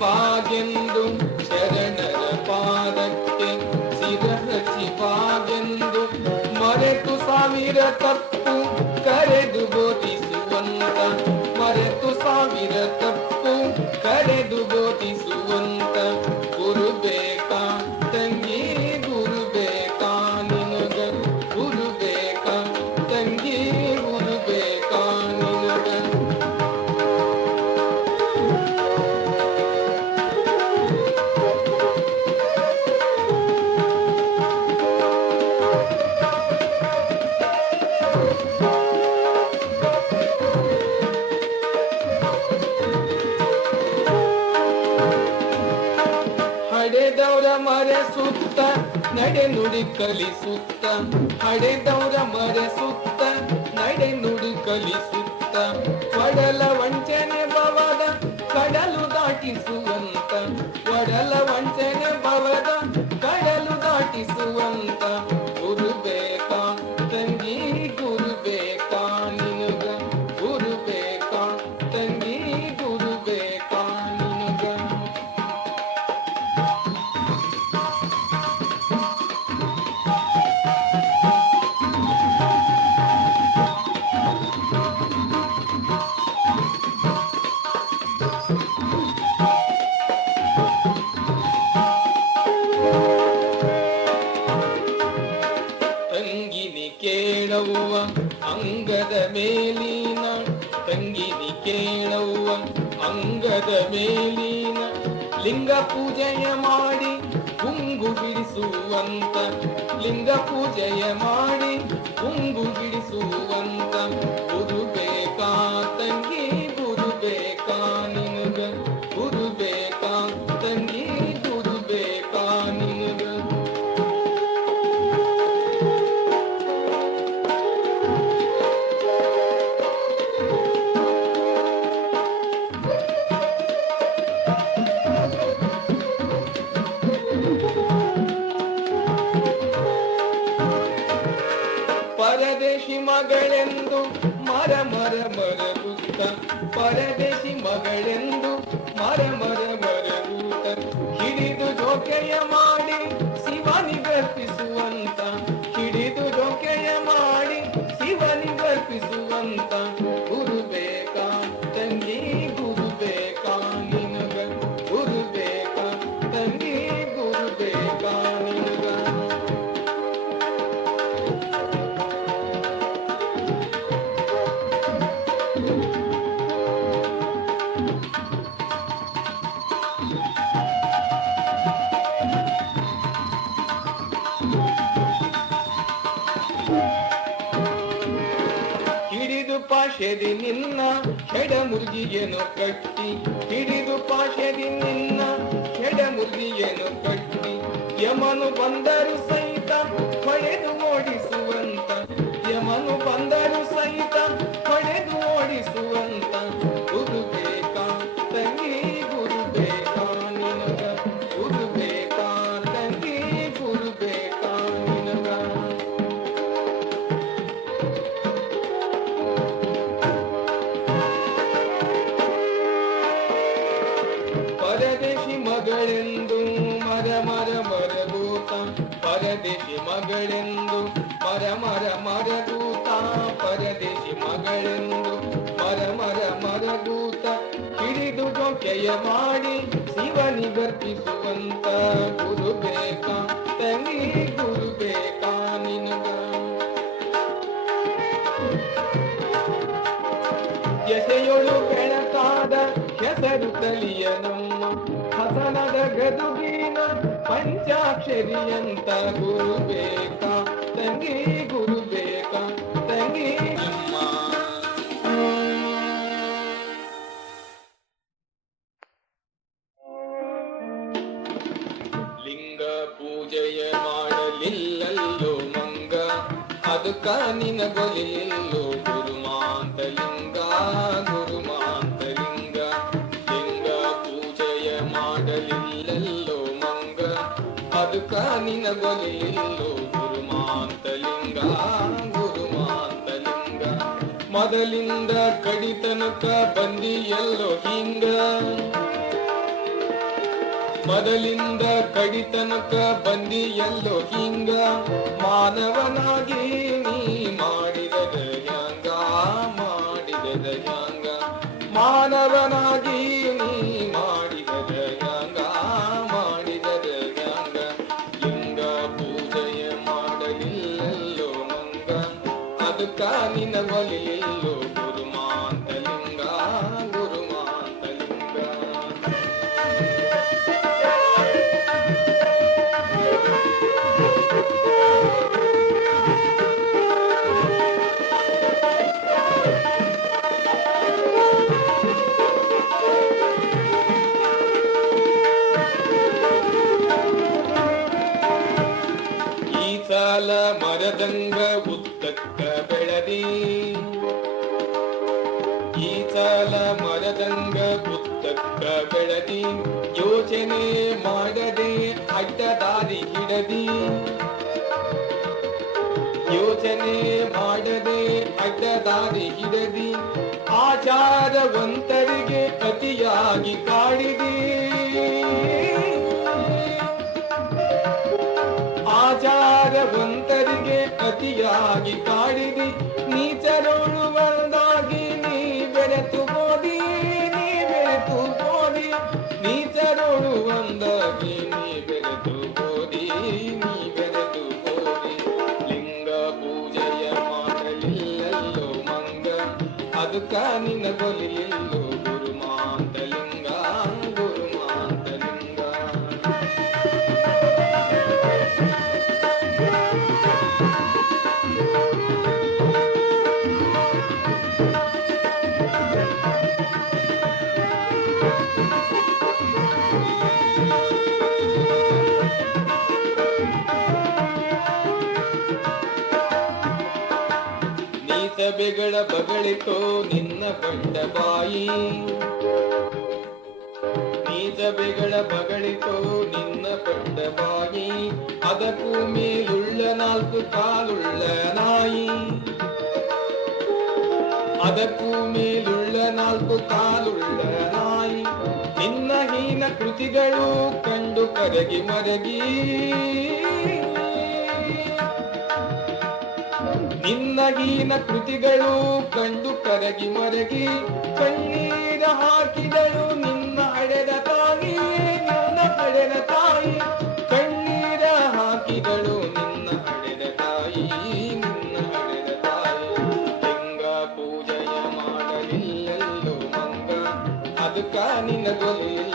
ಬಾಗೆಂದು ಶರಣರ ಪಾದಕ್ಕೆ ಶಿರಹಚ್ಚಿ ಶಿವಾಗೆಂದು ಮರೆತು ಸಾವಿರ ತಪ್ಪು ನಡೆ ನುಡಿ ಕಲಿಸುತ್ತ ಹಡೆದವರ ಮರೆಸುತ್ತ ನಡೆ ನುಡಿ ಕಲಿಸುತ್ತ ಒಡಲ ವಂಚನೆ ಮೇಲಿನ ತಂಗಿನಿ ಕೇಳವ್ವ, ಅಂಗದ ಮೇಲಿನ ಲಿಂಗ ಪೂಜೆಯ ಮಾಡಿ ಗುಂಗು ಬಿಡಿಸುವಂತ, ಲಿಂಗ ಪೂಜೆಯ ಮಾಡಿ ಗುಂಗು ಬಿಡಿಸುವಂತ. ಹಿಡಿದು ಜೋಕೆಯ ಪಾಶದಿ ನಿನ್ನ ಹೆಡ ಮುರ್ಗಿಯನ್ನು ಕಟ್ಟಿ? ಹಿಡಿದು ಪಾಶದಿ ನಿನ್ನ ಹೆಡ ಮುರ್ಗಿಯನ್ನು ಕಟ್ಟಿ? ಯಮನು ಬಂದರು ಸಹಿತ ಹೊಡೆದು ಓಡಿಸುವಂತ ಮಗಳೆಂದು ಮರ ಮರ ಮರದೂತ, ಪರದೇಶಿ ಮಗಳೆಂದು ಮರ ಮರ ಮರದೂತ ಹಿಡಿದು ಜೋಕೆಯ ಮಾಡಿ ಶಿವನಿಗರ್ಪಿಸುವಂತ ಗುರು ಬೇಕಾ ತಂಗಿ ಗುರು ಬೇಕಾ ನಿನಗ. ಎಸೆಯೊಳು ಬೆಳಕಾದ ಹೆಸರು ತಲಿಯ ನಮ್ಮ ಹಸನದ ಗದುಗಿನ ಪಂಚಾಕ್ಷರಿಯಂತ ಗುರು ತಂಗಿ ಗುರು ಬೇಕಾ? ತಂಗಿ ಲಿಂಗ ಪೂಜೆಯ ಮಾಡಲಿಲ್ಲಲ್ಲೋ ಮಂಗ? ಅದಕ್ಕ ನಿನಗೊಲಿಲ್ಲೋ ಗುರುಮಾಂತಲಿಂಗ ಗುರುಮಾಂತಲಿಂಗ ಮೊದಲಿಂದ ಕಡಿತನಕ ಬಂದಿ ಎಲ್ಲೋ ಹಿಂಗ? ಮೊದಲಿಂದ ಕಡಿತನಕ ಬಂದಿ ಎಲ್ಲೋ ಹಿಂಗ? ಮಾನವನಾಗಿ ನೀ ಮಾಡಿದ ಹ್ಯಾಂಗ? ಮಾಡಿದ ಹ್ಯಾಂಗ? ಮಾನವನಾಗಿ ಅದಕ್ಕ ನಿನ್ನ ಒಲಿಯಲ್ಲೋ ಗುರುಮಾಂತ ಲಿಂಗ ಗುರುಮಾಂತ ಲಿಂಗ ಉದ್ದಕ್ಕ ಬೆಳದಿ ಈ ಮರದಂಗ ಪುಸ್ತಕ ಬೆಳದಿ ಯೋಚನೆ ಮಾಡದೆ ಅಡ್ಡ ದಾರಿ ಹಿಡದಿ. ಯೋಚನೆ ಮಾಡದೆ ಅಡ್ಡ ದಾರಿ ಹಿಡದಿ. ಆಚಾರವಂತರಿಗೆ ಅತಿಯಾಗಿ ಕಾಡಿದಿ ಅದಕ್ಕ ನಿನ್ನ ಕೊಲಿಯಲ್ಲೋ ನೀ ಸಭೆಗಳ ಬಗಳಿತೋ ನಿನ್ನ ಬಂಡ ಬಾಯಿ ನೀ ಸಭೆಗಳ ಬಗಳಿತೋ ನಿನ್ನ ಬಂಡ ಬಾಯಿ ಅದಕ್ಕೂ ಮೇಲುಳ್ಳ ನಾಲ್ಕು ಕಾಲುಳ್ಳ ನಾಯಿ ಅದಕ್ಕೂ ಮೇಲುಳ್ಳ ನಾಲ್ಕು ಕಾಲುಳ್ಳ ನಾಯಿ ನಿನ್ನ ಹೀನ ಕೃತಿಗಳು ಕಂಡು ಕರಗಿ ಮರಗಿ ನಿನ್ನ ಹೀನ ಕೃತಿಗಳು ಕಂಡು ಕರಗಿ ಮರಗಿ, ಕಣ್ಣೀರ ಹಾಕಿದಳು ನಿನ್ನ ಹಡೆದ ತಾಯಿ, ನನ್ನ ಹಡೆದ ತಾಯಿ. ಕಣ್ಣೀರ ಹಾಕಿದಳು ನಿನ್ನ ಹಡೆದ ತಾಯಿ, ನಿನ್ನ ಹಡೆದ ತಾಯಿ. ಲಿಂಗ ಪೂಜೆಯ ಮಾಡಲಿಲ್ಲೋ ಮಂಗ ಅದಕ್ಕ ನಿನ್ನ ಗೊಲಿಲ್ಲೋ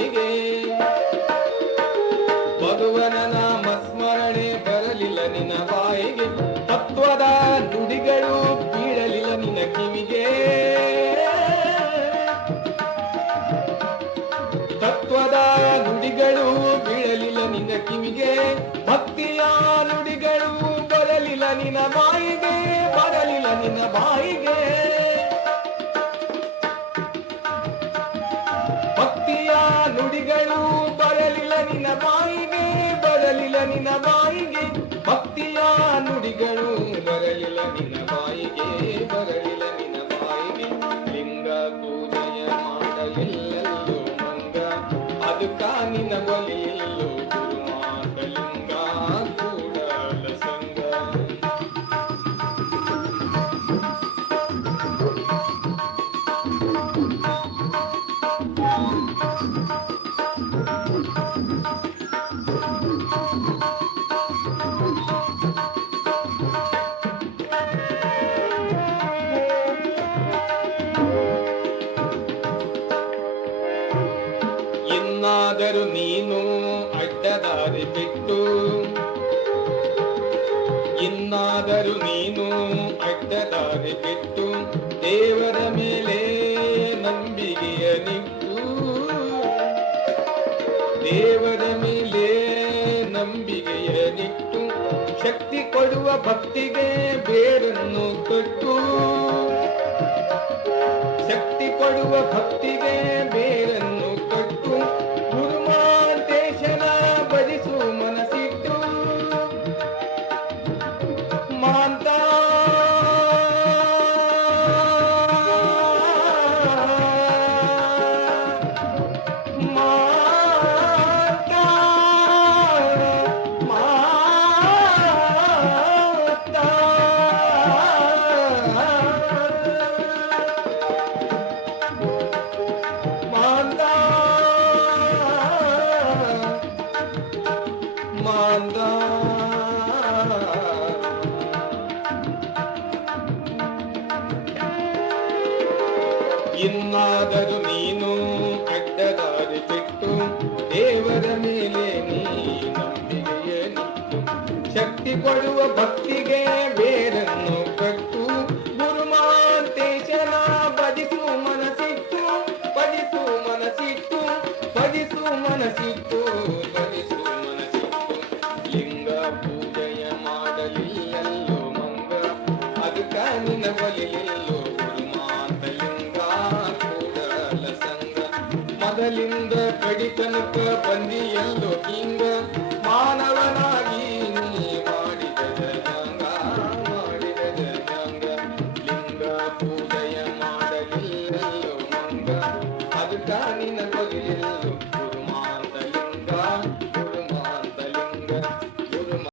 ಬಾಯಿಗೆ ಭಗವನ ನಾಮ ಸ್ಮರಣೆ ಬರಲಿಲ್ಲ ನಿನ್ನ ಬಾಯಿಗೆ. ತತ್ವದ ನುಡಿಗಳು ಬೀಳಲಿಲ್ಲ ನಿನ್ನ ಕಿವಿಗೆ. ತತ್ವದ ನುಡಿಗಳು ಬೀಳಲಿಲ್ಲ ನಿನ್ನ ಕಿವಿಗೆ. ಬರಲಿಲ್ಲ ಇನ್ನಾದರೂ ನೀನು ಅಡ್ಡದಾರಿ ಬಿಟ್ಟು. ಇನ್ನಾದರೂ ನೀನು ಅಡ್ಡದಾರಿ ಬಿಟ್ಟು. ದೇವರ ಮೇಲೆ ನಂಬಿಕೆಯ ನಿಂತು. ದೇವರ ಮೇಲೆ ನಂಬಿಕೆಯ ನಿಟ್ಟು ಶಕ್ತಿ ಕೊಡುವ ಭಕ್ತಿಗೆ ಬೇರನ್ನು ಕೊಟ್ಟು. ಶಕ್ತಿ ಕೊಡುವ ಭಕ್ತಿಗೆ ಬೇರನ್ನು ಪಡುವ ಭಕ್ತಿಗೆ ಬೇರನ್ನು ಕಟ್ಟು. ಗುರುಮಹಾಂತೇಶನ ಬದಿತು ಮನಸ್ಸಿಟ್ಟು ಬದಿತು ಮನಸ್ಸಿಟ್ಟು ಬದಿತು ಮನಸ್ಸಿಟ್ಟು ಬದಿತು ಮನಸ್ಸಿಟ್ಟು. ಲಿಂಗ ಪೂಜೆಯ ಮಾಡಲಿಲ್ಲಲ್ಲೋ ಮಂಗ, ಅದಕ್ಕ ನಿನ್ನ ಬಲಿಲಿಲ್ಲೋ ಗುರುಮಾಂತ ಲಿಂಗ ಕೂಡಲ ಸಂಗ. ಮೊದಲಿಂದ ಕಡಿ ತನಕ ಬಂದಿ